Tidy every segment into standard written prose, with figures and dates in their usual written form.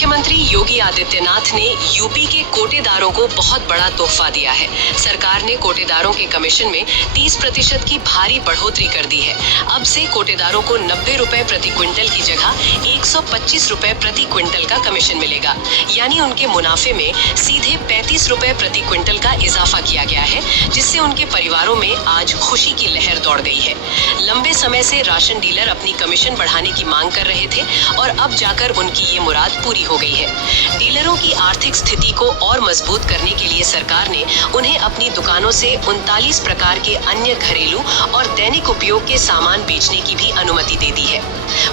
मुख्यमंत्री योगी आदित्यनाथ ने यूपी के कोटेदारों को बहुत बड़ा तोहफा दिया है। सरकार ने कोटेदारों के कमीशन में 30% की भारी बढ़ोतरी कर दी है। अब से कोटेदारों को 90 रुपए प्रति क्विंटल की जगह 125 रुपए प्रति क्विंटल का कमीशन मिलेगा, यानी उनके मुनाफे में सीधे 35 रुपए प्रति क्विंटल का इजाफा किया गया है, जिससे उनके परिवारों में आज खुशी की लहर दौड़ गई है। लंबे समय से राशन डीलर अपनी कमीशन बढ़ाने की मांग कर रहे थे और अब जाकर उनकी ये मुराद पूरी हो गई है। डीलरों की आर्थिक स्थिति को और मजबूत करने के लिए सरकार ने उन्हें अपनी दुकानों से 39 प्रकार के अन्य घरेलू और दैनिक उपयोग के सामान बेचने की भी अनुमति दे दी है।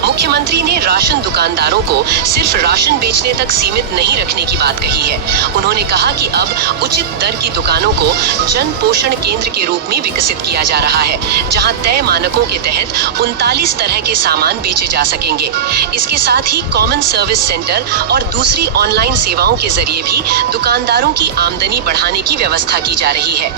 मुख्यमंत्री ने राशन दुकानदारों को सिर्फ राशन बेचने तक सीमित नहीं रखने की बात कही है। उन्होंने कहा कि अब उचित दर की दुकानों को जन पोषण केंद्र के रूप में विकसित किया जा रहा है, जहां तय मानकों के तहत 39 तरह के सामान बेचे जा सकेंगे। इसके साथ ही कॉमन सर्विस सेंटर और दूसरी ऑनलाइन सेवाओं के जरिए भी दुकानदारों की आमदनी बढ़ाने की व्यवस्था की जा रही है।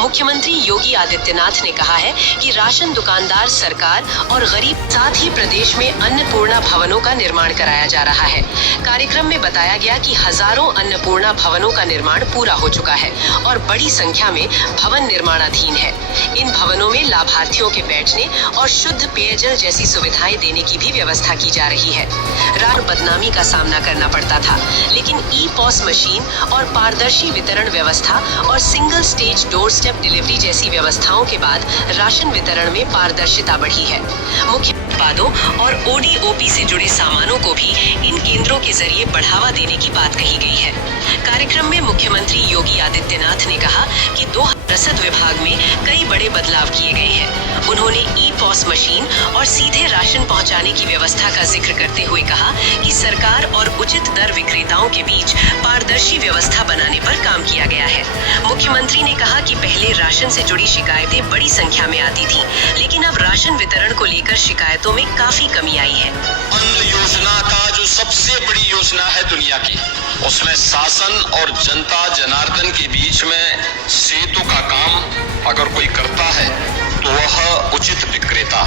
मुख्यमंत्री योगी आदित्यनाथ ने कहा है कि राशन दुकानदार सरकार और गरीब, साथ ही प्रदेश में अन्नपूर्णा भवनों का निर्माण कराया जा रहा है। कार्यक्रम में बताया गया कि हजारों अन्नपूर्णा भवनों का निर्माण पूरा हो चुका है और बड़ी संख्या में भवन निर्माणाधीन है। इन भवनों में लाभार्थियों के बैठने और शुद्ध पेयजल जैसी सुविधाएं देने की भी व्यवस्था की जा रही है। बदनामी का सामना करना पड़ता था, लेकिन ई-पॉस मशीन और पारदर्शी वितरण व्यवस्था और single stage door step delivery जैसी व्यवस्थाओं के बाद राशन वितरण में पारदर्शिता बढ़ी है। मुख्य उत्पादों और ओडीओपी से जुड़े सामानों को भी इन केंद्रों के जरिए बढ़ावा देने की बात कही गई है। कार्यक्रम में मुख्यमंत्री योगी आदित्यनाथ ने कहा कि रसद विभाग में कई बड़े बदलाव किए गए हैं। उन्होंने ई-पॉस मशीन और सीधे राशन पहुंचाने की व्यवस्था का जिक्र करते हुए कहा कि सरकार और उचित दर विक्रेताओं के बीच पारदर्शी व्यवस्था बनाने पर काम किया गया है। मुख्यमंत्री ने कहा कि पहले राशन से जुड़ी शिकायतें बड़ी संख्या में आती थी, लेकिन अब राशन वितरण को लेकर शिकायतों में काफी कमी आई है। अन्न योजना का जो सबसे बड़ी योजना है दुनिया की, उसमें शासन और जनता जनार्दन के बीच में सेतु का काम अगर कोई करता है तो वह उचित विक्रेता,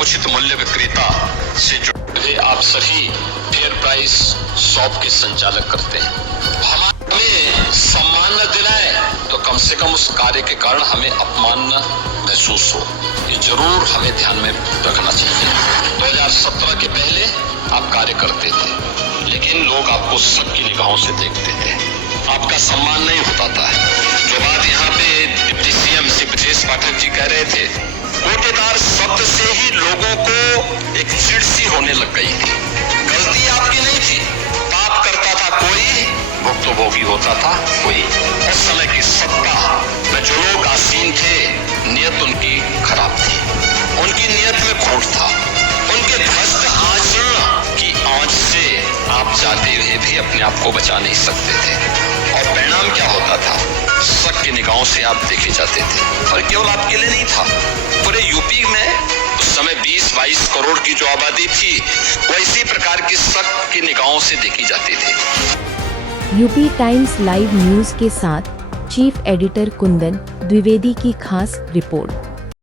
उचित मूल्य विक्रेता से जुड़े आप सभी फेयर प्राइस शॉप के संचालक करते हैं। हमें सम्मान न दिलाए तो कम से कम उस कार्य के कारण हमें अपमान न महसूस हो, ये जरूर हमें ध्यान में रखना चाहिए। 2017 के पहले आप कार्य करते थे, लेकिन लोग आपको शक की निगाहों से देखते थे, आपका सम्मान नहीं होता था। जो बात यहाँ पे डिप्टी सीएम श्री ब्रजेश पाठक जी कह रहे थे, कोटेदार शब्द से ही लोगों को एक चिढ़ सी होने लग गई थी। गलती आपकी नहीं थी, पाप करता था कोई, भुक्तभोगी होता था कोई। उस समय की सत्ता में जो लोग आसीन थे, नियत उनकी खराब थी, उनकी नियत में खोट था, उनके भ्रष्ट आचरण की आंच से आप जाते हुए भी अपने आप को बचा नहीं सकते थे। और परिणाम क्या होता था? शक की निगाहों से आप देखे जाते थे। और केवल आपके लिए नहीं था, पूरे यूपी में उस समय 20-22 करोड़ की जो आबादी थी, वो इसी प्रकार की शक की निगाहों से देखी जाती थी। यूपी टाइम्स लाइव न्यूज के साथ चीफ एडिटर कुंदन द्विवेदी की खास रिपोर्ट।